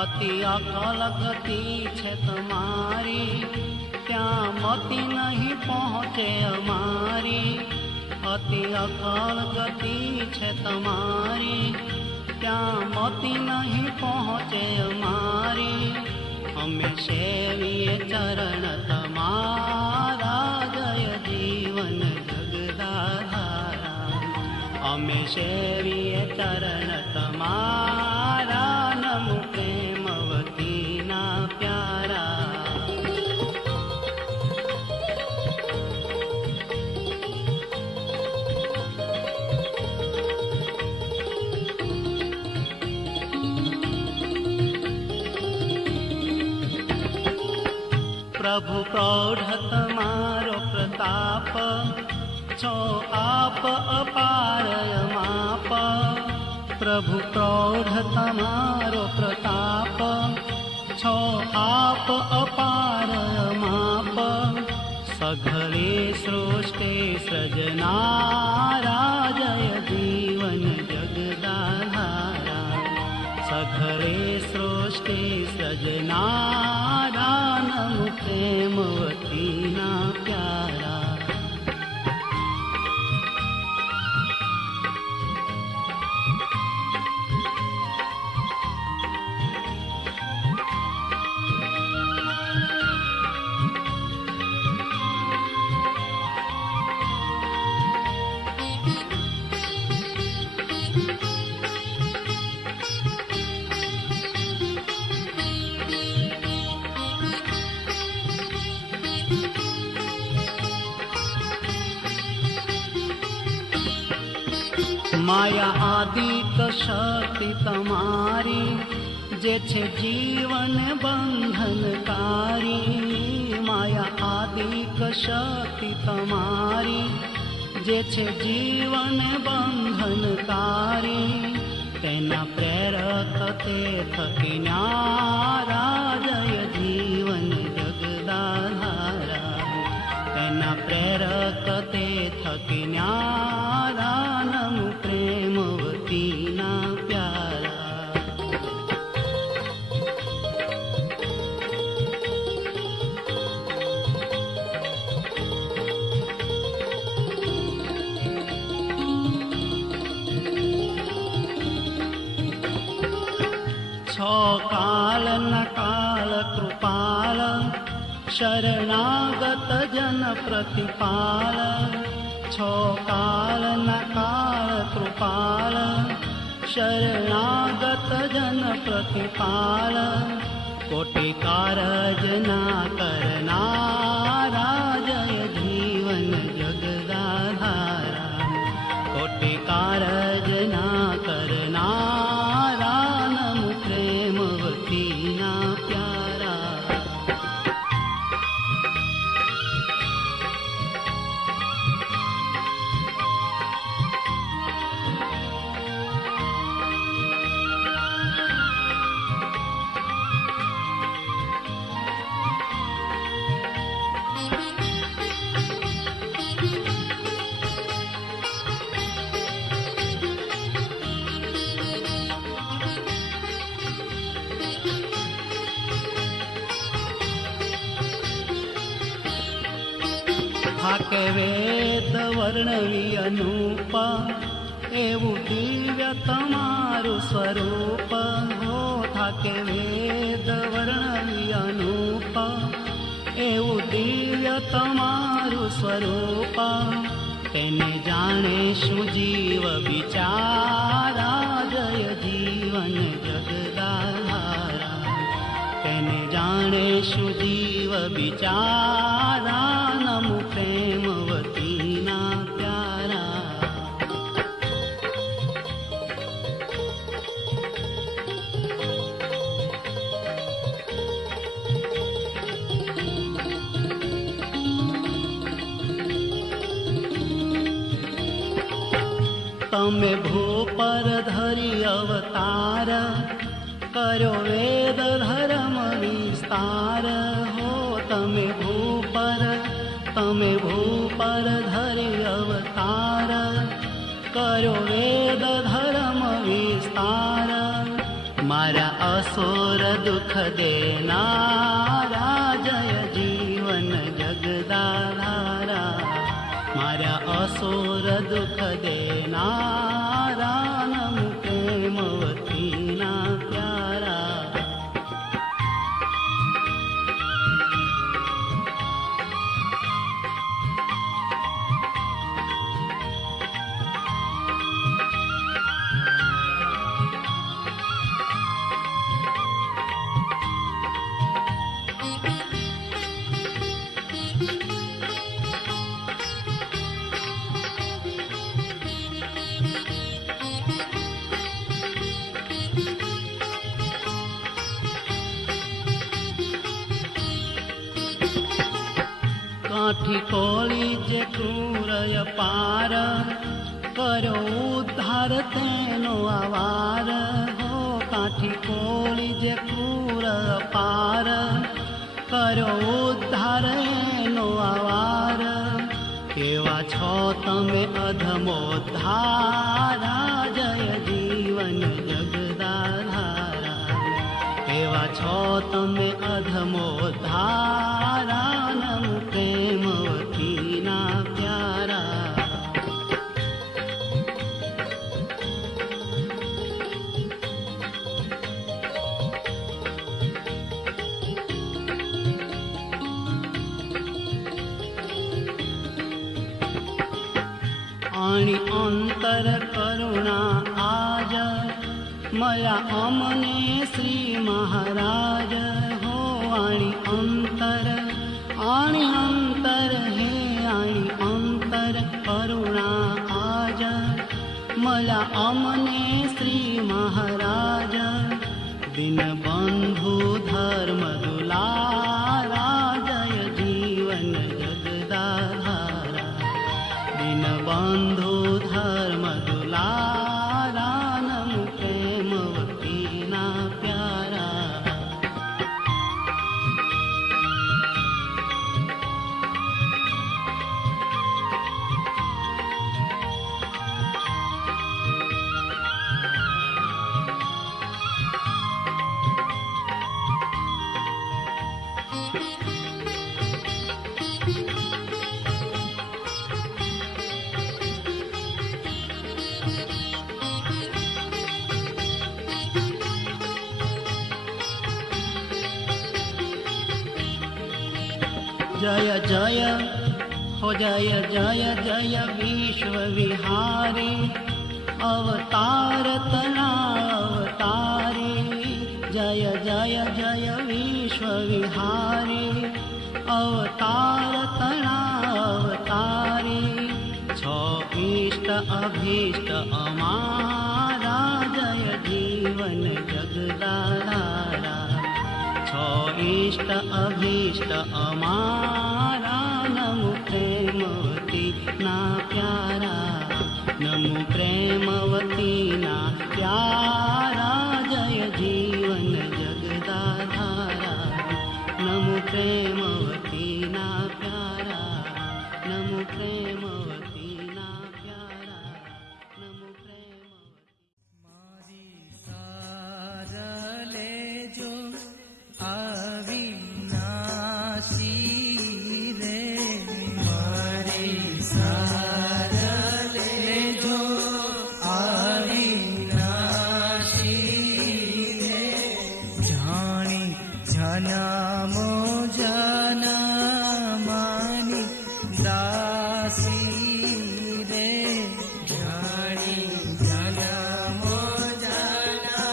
અતિ અકલ ગતિ છે તમારી, ત્યાં મતિ નહીં પહોંચે અમારી. અતિ અકલ ગતિ છે તમારી, ત્યાં મતિ નહીં પહોંચે અમારી. અમે સેવીએ ચરણ તમારા, જય જીવન જગદાધારા. અમે સેવીએ ચરણ તમારા, નમો પ્રેમવતીના પ્યારા. પ્રભુ પ્રૌઢ તમારો પ્રતાપ, છો આપ અપાર માપ. પ્રભુ પ્રૌઢ તમારો પ્રતાપ, છો આપ અપાર માપ. સઘળે સૃષ્ટિ સૃજનારા, જય જીવન જગદાધારા. સઘળે સૃષ્ટિ સૃજનારા, નમો પ્રેમવતીના પ્યારા. માયા આદિક શક્તિ તમારી, જે છે જીવન બંધનકારી. માયા આદિક શક્તિ તમારી, જે છે જીવન બંધનકારી. તેના પ્રેરક તે થકી ન્યારા, જય જીવન જગદાધારા. તેના પ્રેરક તે થકી ન્યારા, નમો પ્રેમવતીના પ્યારા. છો કાલના કાલ કૃપાલ, શરણાગત જન પ્રતિપાલ. છો કાલના કાળ કૃપાલ, શરણાગત જન પ્રતિપાલ. કોટી કારજના કરનારા, જય જીવન જગદાધારા. કોટી કારજના કરનારા, નમો પ્રેમવતીના પ્યારા. થાકે વેદ વર્ણવી અનુપ, એવું દિવ્ય તમારું સ્વરૂપ. હો થાકે વેદ વર્ણવી અનુપ, એવું દિવ્ય તમારું સ્વરૂપ. તેને જાણે શું જીવ બિચારા, જય જીવન જગદાધારા. તેને જાણે શું જીવ બિચારા, નમો પ્રેમવતીના પ્યારા. તમે ભૂપર ધરી અવતાર, કર્યો વેદ ધર્મ વિસ્તાર. હો તમે ભૂપર ધરી અવતાર, કર્યો વેદ ધર્મ વિસ્તાર. मारा असुर दुख देनारा जय जीवन जगदाधारा मारा असुर दुख देनारा नमो प्रेमवती ना प्यारा काठी कोली जे क्रूरय पार करो उद्धार तेनो आवार हो काठी कोली जे क्रूर पार करो उद्धार एनो आवार केवा छो तमे अधमोद्धारा जय जीवन जगदाधारा केवा छो तमे अधमोद्धारा नमो प्रेमवती ना प्यारा आणि अंतर करुणा आज मया अमने श्री महाराज हो आणि अंतर हे आणि अंतर करुणा आज मला अमने श्री महाराज दिन बंधु धर्म दुलारा जय जीवन जगदाधारा दिन बंधु धर्म दुलारा नमो प्रेमवती ना प्यारा जय जय हो जय जय जय विश्व विहारी अवतार तना अवतारी जय जय जय विश्व विहारी अवतार तना अवतारी छो इष्ट अभीष्ट अमारा जय जीवन जगदाधारा छो इष्ट अभीष्ट अमारा नमो प्रेमवती ना प्यारा नमो प्रेमवती ना प्यारा जय जीवन जगदाधारा नमो प्रेमवती ना प्यारा नमो प्रेमवती ना प्यारा नमो प्रेमवती मारी सारले जो अविनाशी रे मारी सारले जो अविनाशी रे जानी जनमो जनमानी दासी रे जानी जनमो जनमानी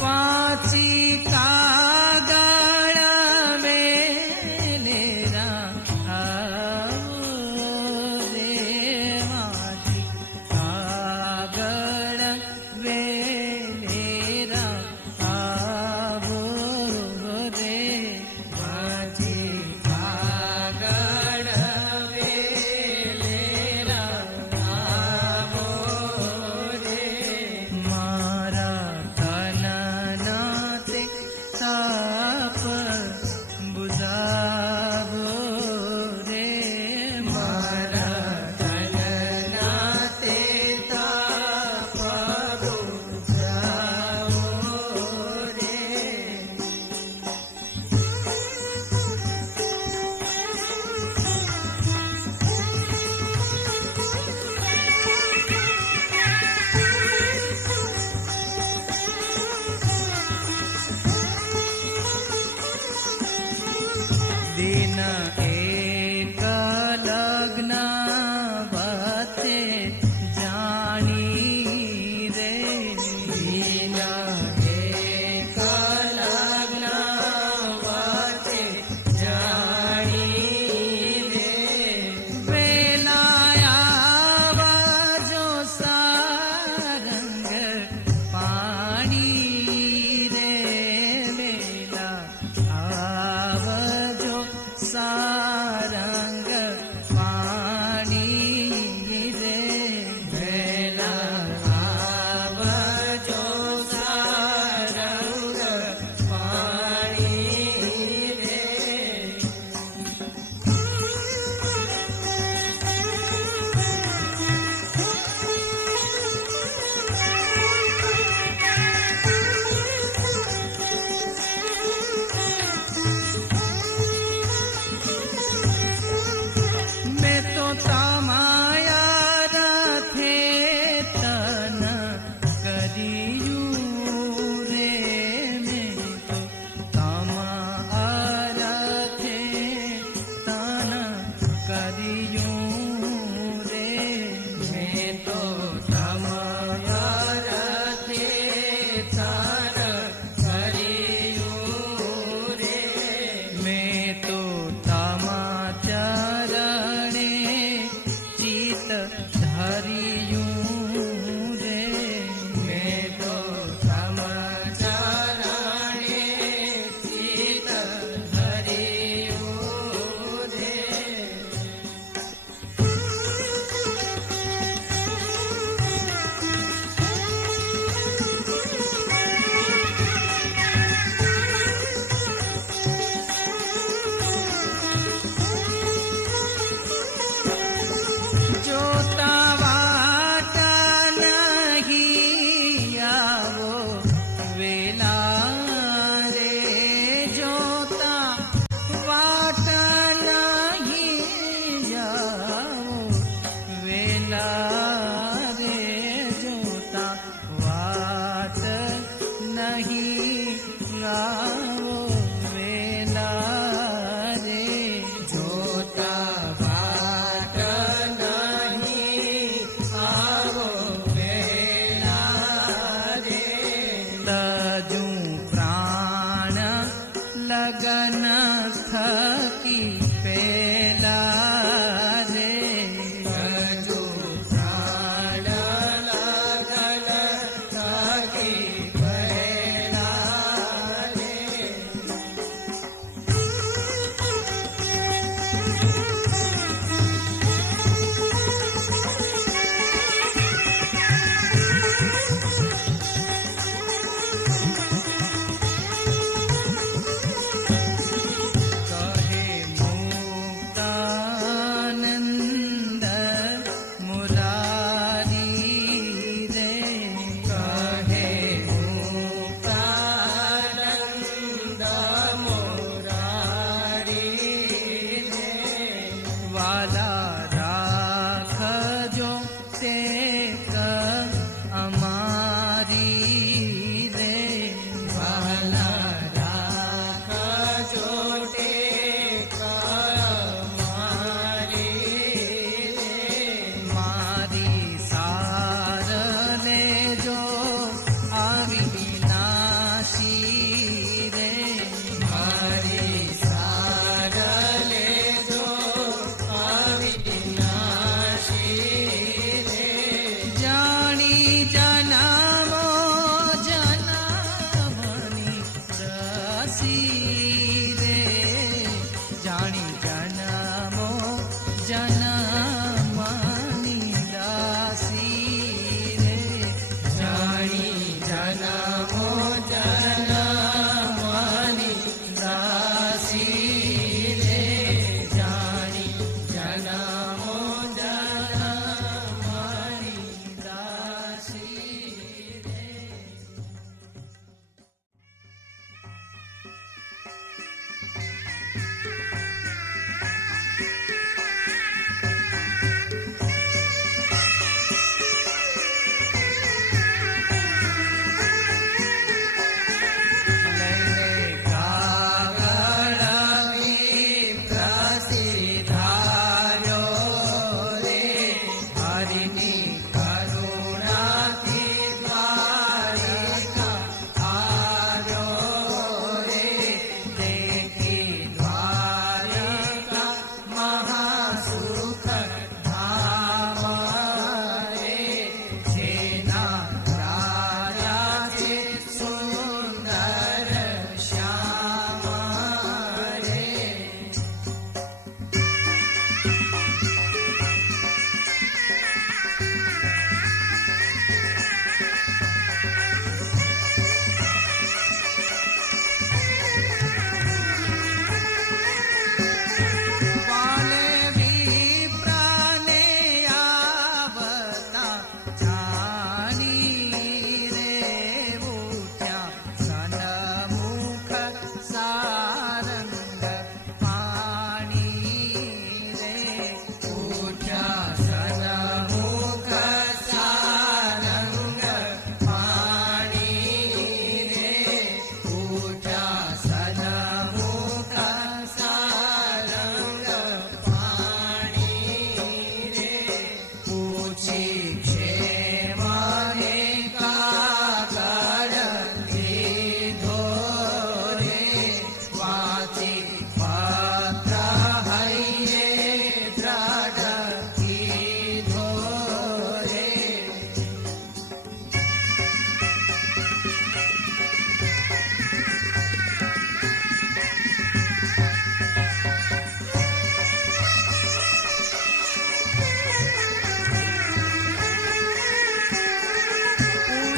वाची कागड़ में लेरा रे वाची कागड़ में હરિયું રે મેં તો સમાચારણે ચિત હરિયું રે. જોતા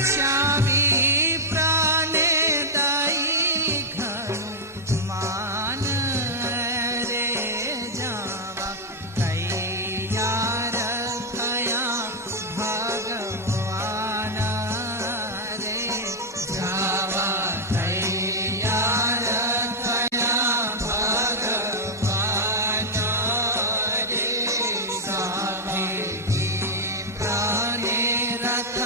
શ્યામી પ્રાણે દઈ ઘણું માન રે જાવા તૈયાર થયા ભગવાન રે જાવા તૈયાર થયા ભગવાન રે સ્વામી પ્રાણે રથ